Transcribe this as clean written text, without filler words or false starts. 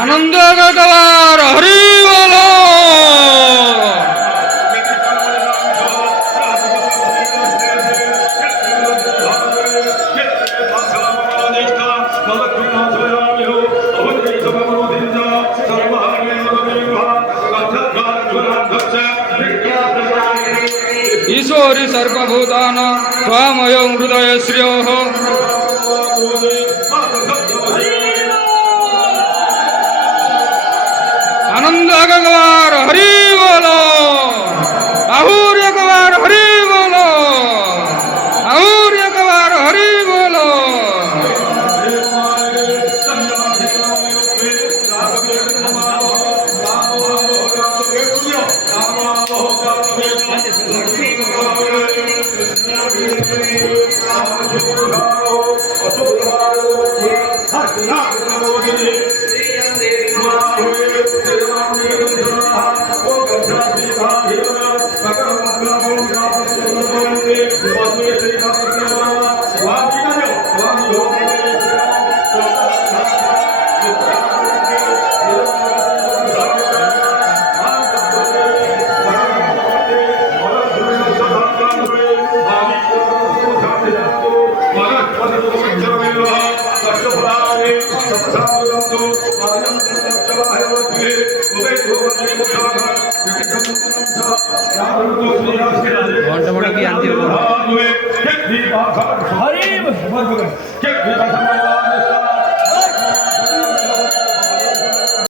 आनंद गगवार हरि बोलो। ईश्वरी सर्वभूतान त्वामयं हृदय श्रियोः आनंद गगवार हरि बोलो। आहुर गगवार हरि बोलो। आहुर गगवार हरि बोलो। ঘন্টা কি আনতে হবে?